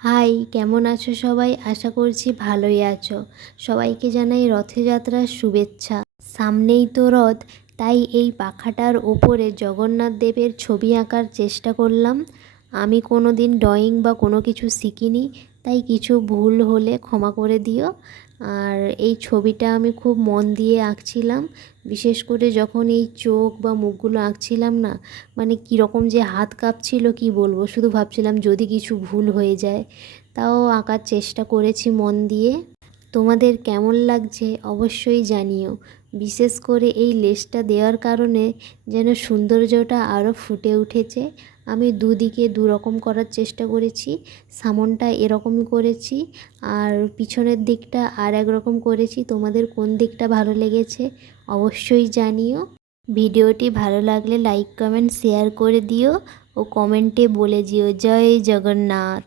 High, কেমন আছো সবাই? আশা করছি ভালোই আছো। সবাইকে জানাই রথযাত্রার শুভেচ্ছা। সামনেই তো রথ, তাই এই পাখাটার ওপরে জগন্নাথ দেবের ছবি আঁকার চেষ্টা করলাম। আমি কোনো দিন ড্রয়িং বা কোনো কিছু শিখিনি, তাই কিছু ভুল হলে ক্ষমা করে দিও। আর এই ছবিটা আমি খুব মন দিয়ে আঁকছিলাম। বিশেষ করে যখন এই চোখ বা মুখগুলো আঁকছিলাম না, মানে কীরকম যে হাত কাঁপছিল কি বলবো, শুধু ভাবছিলাম যদি কিছু ভুল হয়ে যায়। তাও আঁকার চেষ্টা করেছি মন দিয়ে। তোমাদের কেমন লাগছে অবশ্যই জানিও। বিশেষ করে এই লেসটা দেওয়ার কারণে যেন সৌন্দর্যটা আরও ফুটে উঠেছে। আমি দুদিকে দুরকম করার চেষ্টা করেছি। সামনটা এরকম করেছি আর পিছনের দিকটা আর এক রকম করেছি। তোমাদের কোন দিকটা ভালো লেগেছে অবশ্যই জানিও। ভিডিওটি ভালো লাগলে লাইক কমেন্ট শেয়ার করে দিও ও কমেন্টে বলে দিও জয় জগন্নাথ।